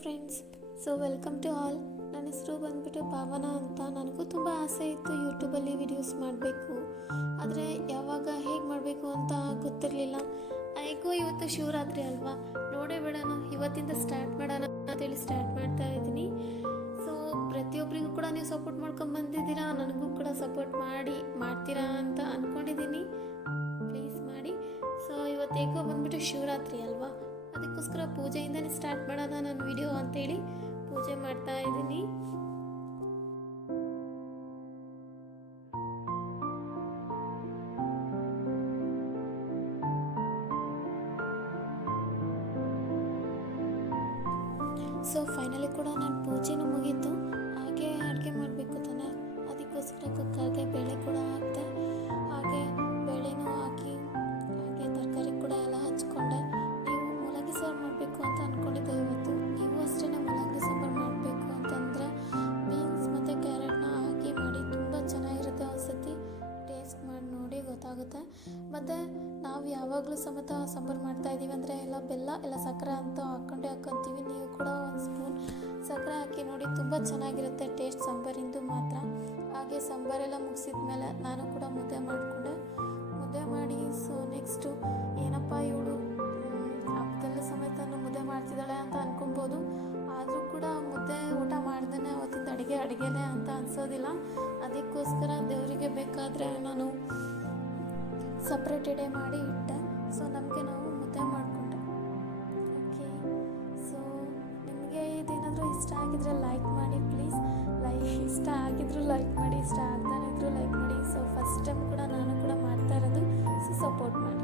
Friends, welcome to all. ನನ್ನ ಹೆಸರು ಬಂದುಬಿಟ್ಟು ಭಾವನಾ ಅಂತ. ನನಗೂ ತುಂಬ ಆಸೆ ಇತ್ತು ಯೂಟ್ಯೂಬಲ್ಲಿ ವಿಡಿಯೋಸ್ ಮಾಡಬೇಕು, ಆದರೆ ಯಾವಾಗ ಹೇಗೆ ಮಾಡಬೇಕು ಅಂತ ಗೊತ್ತಿರಲಿಲ್ಲ. ಹೇಗೋ ಇವತ್ತು ಶಿವರಾತ್ರಿ ಅಲ್ವಾ, ನೋಡೇ ಬಿಡೋಣ, ಇವತ್ತಿಂದ ಸ್ಟಾರ್ಟ್ ಮಾಡೋಣ ಅಂತೇಳಿ ಸ್ಟಾರ್ಟ್ ಮಾಡ್ತಾ ಇದ್ದೀನಿ. ಪ್ರತಿಯೊಬ್ಬರಿಗೂ ಕೂಡ ನೀವು ಸಪೋರ್ಟ್ ಮಾಡ್ಕೊಂಡು ಬಂದಿದ್ದೀರಾ, ನನಗೂ ಕೂಡ ಸಪೋರ್ಟ್ ಮಾಡ್ತೀರಾ ಅಂತ ಅಂದ್ಕೊಂಡಿದ್ದೀನಿ. ಪ್ಲೀಸ್ ಮಾಡಿ. ಇವತ್ತು ಹೇಗೋ ಬಂದುಬಿಟ್ಟು ಶಿವರಾತ್ರಿ ಅಲ್ವಾ, ಅದಕ್ಕೋಸ್ಕರ ಪೂಜೆಯಿಂದನೇ ಸ್ಟಾರ್ಟ್ ಮಾಡೋಣ ನನ್ನ ವಿಡಿಯೋ ಅಂತೇಳಿ ಪೂಜೆ ಮಾಡ್ತಾ ಇದ್ದೀನಿ. ಫೈನಲಿ ಕೂಡ ನನ್ನ ಪೂಜೆನೂ ಮುಗೀತು. ಹಾಗೆ ಅಡುಗೆ ಮಾಡಬೇಕು ತಾನೆ, ಅದಕ್ಕೋಸ್ಕರ ಕುಕ್ಕರ್ಗೆ ಬೇಳೆ ಕೂಡ ಹಾಕಿದೆ. ಹಾಗೆ ಬೇಳೆನೂ ಹಾಕಿ ಹಾಗೆ ತರಕಾರಿ ಕೂಡ ಎಲ್ಲ ಹಚ್ಕೊಂಡೆ. ನೀವು ಮೂಲಂಗಿ ಸಾರು ಮಾಡಬೇಕು ಅಂತ ಅಂದ್ಕೊಂಡಿದ್ದೆ ಇವತ್ತು. ನೀವು ಅಷ್ಟೇ ಮೂಲಂಗಿ ಸಾಂಬಾರು ಮಾಡಬೇಕು ಅಂತಂದರೆ ಬೀನ್ಸ್ ಮತ್ತು ಕ್ಯಾರೆಟ್ನ ಹಾಕಿ ಮಾಡಿ, ತುಂಬ ಚೆನ್ನಾಗಿರುತ್ತೆ. ಒಂದ್ಸತಿ ಟೇಸ್ಟ್ ಮಾಡಿ ನೋಡಿ ಗೊತ್ತಾಗುತ್ತೆ. ಮತ್ತು ನಾವು ಯಾವಾಗಲೂ ಸಮೇತ ಸಾಂಬಾರು ಮಾಡ್ತಾಯಿದ್ದೀವಿ ಅಂದರೆ ಎಲ್ಲ ಬೆಲ್ಲ ಎಲ್ಲ ಸಕ್ಕರೆ ಅಂತ ಹಾಕ್ಕೊಂತೀವಿ. ನೀವು ಕೂಡ ಒಂದು ಸ್ಪೂನ್ ಸಕ್ಕರೆ ಹಾಕಿ ನೋಡಿ, ತುಂಬ ಚೆನ್ನಾಗಿರುತ್ತೆ ಟೇಸ್ಟ್ ಸಾಂಬಾರಿಂದು ಮಾತ್ರ. ಹಾಗೆ ಸಾಂಬಾರೆಲ್ಲ ಮುಗಿಸಿದ ಮೇಲೆ ನಾನು ಕೂಡ ಮುದ್ದೆ ಮಾಡಿಕೊಂಡೆ. ಮುದ್ದೆ ಮಾಡಿ ನೆಕ್ಸ್ಟು ಏನಪ್ಪ ಇವಳು ಹಬ್ಬದಲ್ಲೂ ಸಮೇತ ಮುದ್ದೆ ಮಾಡ್ತಿದ್ದಾಳೆ ಅಂತ ಅಂದ್ಕೊಬೋದು. ಆದರೂ ಕೂಡ ಮುದ್ದೆ ಊಟ ಮಾಡ್ದೇ ಅವತ್ತಿಂದ ಅಡುಗೆನೇ ಅಂತ ಅನಿಸೋದಿಲ್ಲ. ಅದಕ್ಕೋಸ್ಕರ ದೇವರಿಗೆ ಬೇಕಾದರೆ ನಾನು ಸಪ್ರೇಟ್ ಎಡೆ ಮಾಡಿ ಇಟ್ಟೆ. ನಮಗೆ ನಾವು ಮುದ್ದೆ ಮಾಡಿಕೊಂಡೆ. ಓಕೆ, ನಿಮಗೆ ಇದೇನಾದರೂ ಇಷ್ಟ ಆಗಿದ್ರೆ ಲೈಕ್ ಮಾಡಿ ಪ್ಲೀಸ್. ಇಷ್ಟ ಆಗಿದ್ರು ಲೈಕ್ ಮಾಡಿ, ಇಷ್ಟ ಆಗ್ತಾನೆ ಇದ್ರು ಲೈಕ್ ಮಾಡಿ. ಫಸ್ಟ್ ಟೈಮ್ ಕೂಡ ನಾನು ಕೂಡ ಮಾಡ್ತಾ ಇರೋದು, ಸಪೋರ್ಟ್ ಮಾಡಿ.